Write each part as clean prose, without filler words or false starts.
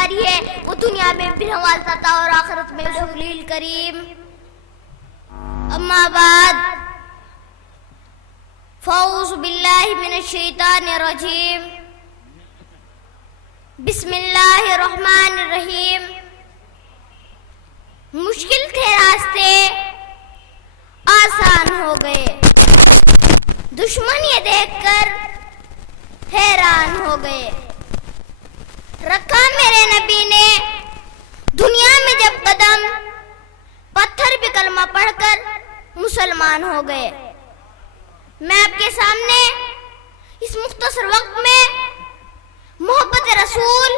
جاری ہے وہ دنیا میں بھی نوازتا تھا اور آخرت میں جلیل کریم. اما بعد فاعوذ باللہ من الشیطان الرجیم. بسم اللہ الرحمن الرحیم. مشکل تھے راستے آسان ہو گئے، دشمن یہ دیکھ کر حیران ہو گئے. رکھا میرے نبی نے دنیا میں جب قدم، پتھر بھی کلمہ پڑھ کر مسلمان ہو گئے. میں آپ کے سامنے اس مختصر وقت میں محبت رسول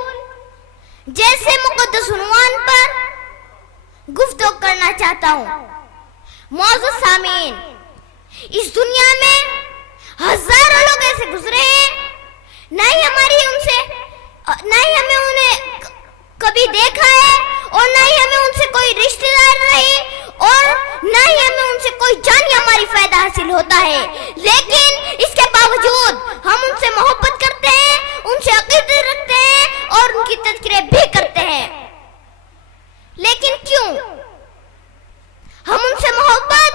جیسے مقدس عنوان پر گفتگو کرنا چاہتا ہوں. معزز سامعین، اس دنیا میں ہزاروں لوگ ایسے گزرے ہیں، نہ ہی ہمیں انہیں کبھی دیکھا ہے اور نہ ہی ہمیں ان سے کوئی رشتہ دار رہے اور نہ ہی ہمیں ان سے کوئی جانی ہماری فائدہ حاصل ہوتا ہے، لیکن اس کے باوجود ہم ان سے محبت کرتے ہیں، ان سے عقیدت رکھتے ہیں اور ان کی تذکرے بھی کرتے ہیں. لیکن کیوں ہم ان سے محبت،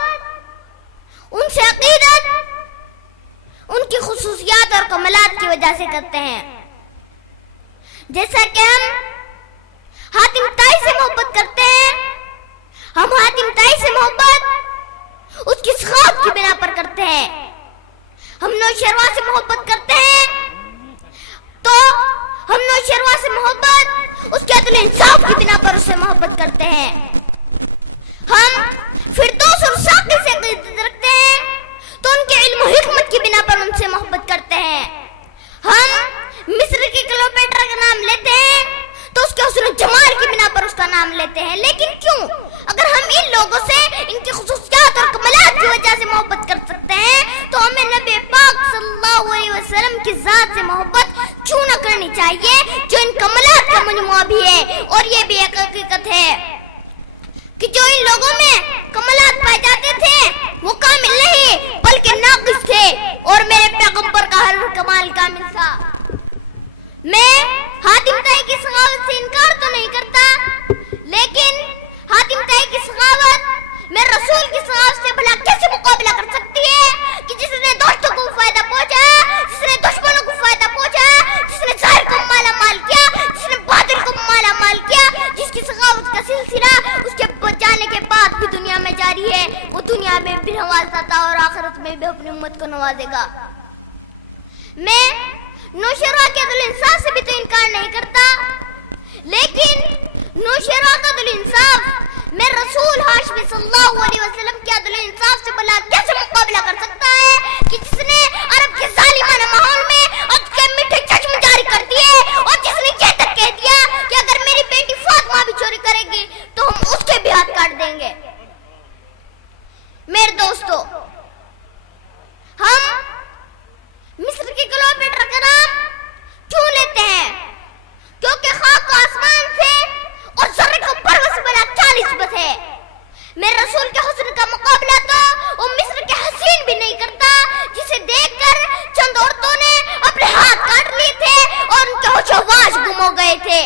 ان سے عقیدت ان کی خصوصیات اور کمالات کی وجہ سے کرتے ہیں. جیسا کہ ہم حاتم طائی سے محبت کرتے ہیں، ہم حاتم طائی سے محبت اس کی سخاوت کی بنا پر کرتے ہیں. ہم نوشیروان سے محبت کرتے ہیں تو ہم نوشیروان سے محبت اس کے عدل انصاف کی بنا پر اس سے محبت کرتے ہیں. ہم فردوس اور ساقی سے عقیدت رکھتے ہیں تو ان کے علم و حکمت کی بنا پر ان سے محبت کرتے ہیں. ہم مصر کی کلیوپیٹرا کا نام لیتے ہیں تو اس کے حسن و جمال کی بنا پر اس کا نام لیتے ہیں. لیکن کیوں اگر ہم ان لوگوں سے ان کی خصوصیات اور کمالات کی وجہ سے محبت کر سکتے ہیں تو ہمیں نبی پاک صلی اللہ علیہ وسلم کی ذات سے محبت کیوں نہ کرنی چاہیے جو ان کمالات کا مجموعہ بھی ہے. اور یہ بھی ایک حقیقت ہے کہ جو ان لوگوں میں کمالات پائے جاتے تھے وہ کامل نہیں بلکہ ناقص تھے اور میرے پیغمبر کا ہر کمال کامل تھا. میں حاتم طائی کی سخاوت سے انکار تو نہیں کرتا، لیکن حاتم طائی کی سخاوت میں رسول کی سخاوت سے بھلا کیسے مقابلہ کر سکتی ہے کہ جس نے دوستوں کو فائدہ پہنچا، جس نے دشمنوں کو فائدہ پہنچا، جس نے ظاہر کو مالا مال کیا، جس نے باطن کو مالا مال کیا، جس کی سخاوت کا سلسلہ اس کے جانے کے بعد بھی دنیا میں جاری ہے وہ دنیا میں بھی نوازتا تھا اور آخرت میں بھی اپنی امت کو نوازے گا. میں نوشیروان کے عدل انصاف سے بھی تو انکار نہیں کرتا، لیکن نوشیروان کا عدل انصاف میں رسول ہاشمی صلی اللہ علیہ وسلم کے عدل انصاف سے بلا کیسے مقابلہ کر سکتا ہے کہ جس نے عرب کے ظالمانہ ماحول میں عدل کے میٹھے چشم جاری کر دیے اور جس نے یہ تک کہہ دیا کہ اگر میری بیٹی فاطمہ بھی چوری کرے گی تو ہم اس کے بھی ہاتھ کاٹ دیں گے. میرے دوستو، ہم مصر کی کلیوپیٹرا کا نام کیوں لیتے ہیں؟ کیونکہ خاک و آسمان سے اور ذرے کو بروس سے بلا کیا نسبت ہے. میرے رسول کے حسن کا مقابلہ تو وہ مصر کے حسین بھی نہیں کرتا جسے دیکھ کر چند عورتوں نے اپنے ہاتھ کاٹ لیے تھے اور ان کے ہوش و حواس گم ہو گئے تھے.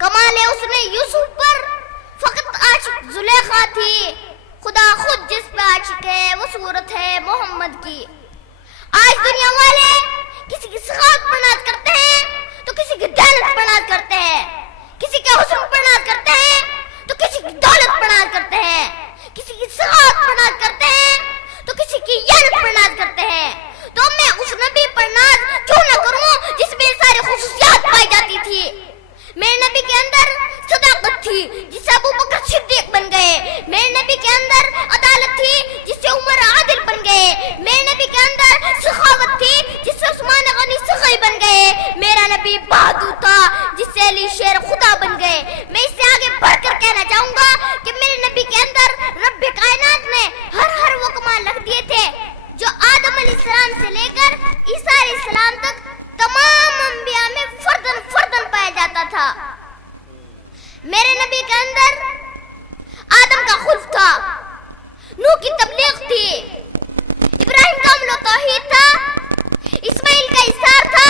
کمال ہے اس نے یوسف پر فقط عاشق زلیخا تھی، خدا خود جس پہ عاشق ہے وہ صورت ہے محمد کی. آج دنیا والے کسی کی سخاوت پر ناز کرتے ہیں تو کسی کی دولت پر ناز کرتے ہیں، کسی کے حسن پر ناز کرتے ہیں تو کسی کی دولت پر ناز کرتے ہیں، کسی کی سخاوت پر ناز کرتے ہیں تو کسی کی یانت پر ناز کرتے ہیں. تو میں اس نبی پر ناز کیوں نہ کروں جس میں ساری خصوصیات پائی جاتی تھی. میرے نبی کے اندر صداقت تھی جس سے ابو بکر صدیق بن گئے. میرے نبی کے اندر عدالت تھی جس سے عمر عادل بن گئے. میرے نبی کے اندر سخاوت تھی جس سے عثمان غنی سخی بن گئے. میرا نبی بہادر تھا جس سے علی شیر خدا بن گئے. میں اس سے آگے بڑھ کر کہنا چاہوں گا کہ میرے نبی کے اندر رب کائنات نے ہر وہ کمال رکھ دیے تھے جو آدم علیہ السلام سے لے کر عیسیٰ علیہ السلام تک تمام انبیاء میں فردن پایا جاتا تھا. میرے نبی کے اندر آدم کا خلق تھا، نوح کی تبلیغ تھی، ابراہیم کا عمل و توحید تھا، اسماعیل کا اصرار تھا،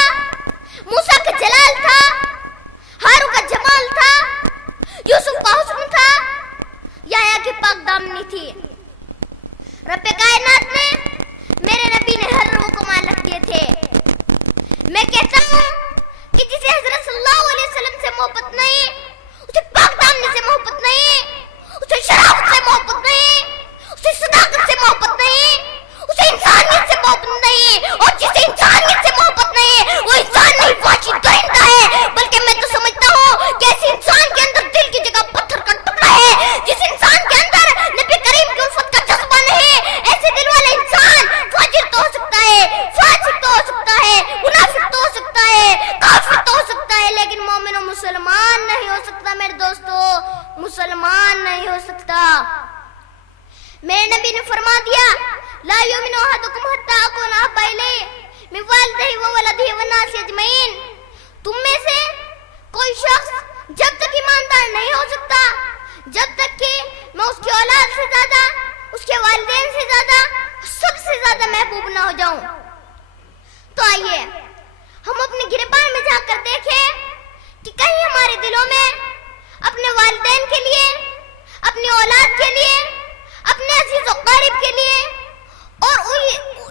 موسیٰ کا جلال تھا، جاؤں. تو آئیے ہم اپنے گریبان میں جا کر دیکھیں کہ کہیں ہمارے دلوں میں اپنے والدین کے لیے، اپنی اولاد کے لیے، اپنے عزیز و قریب کے لیے اور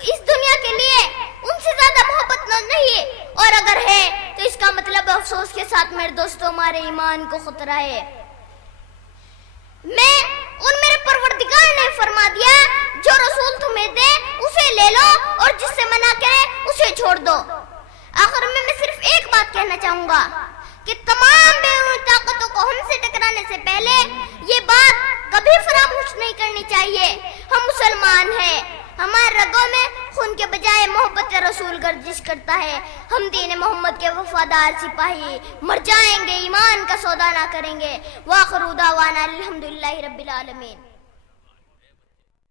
اس دنیا کے لیے ان سے زیادہ محبت نہیں ہے، اور اگر ہے تو اس کا مطلب افسوس کے ساتھ میرے دوستوں ہمارے ایمان کو خطرہ ہے. میں اور میرے پروردگار نے فرما دیا جو رسول تمہیں دے اسے لے لو اور جس سے منع کرے اسے چھوڑ دو. آخر میں صرف ایک بات کہنا چاہوں گا کہ تمام بیرونی طاقتوں کو ہم سے ٹکرانے سے پہلے یہ بات کبھی فراموش نہیں کرنی چاہیے، ہم مسلمان ہیں، ہمارے رگوں میں خون کے بجائے محبت رسول گردش کرتا ہے. ہم دین محمد کے وفادار سپاہی، مر جائیں گے ایمان کا سودا نہ کریں گے. وآخر دعوانا الحمدللہ رب العالمین.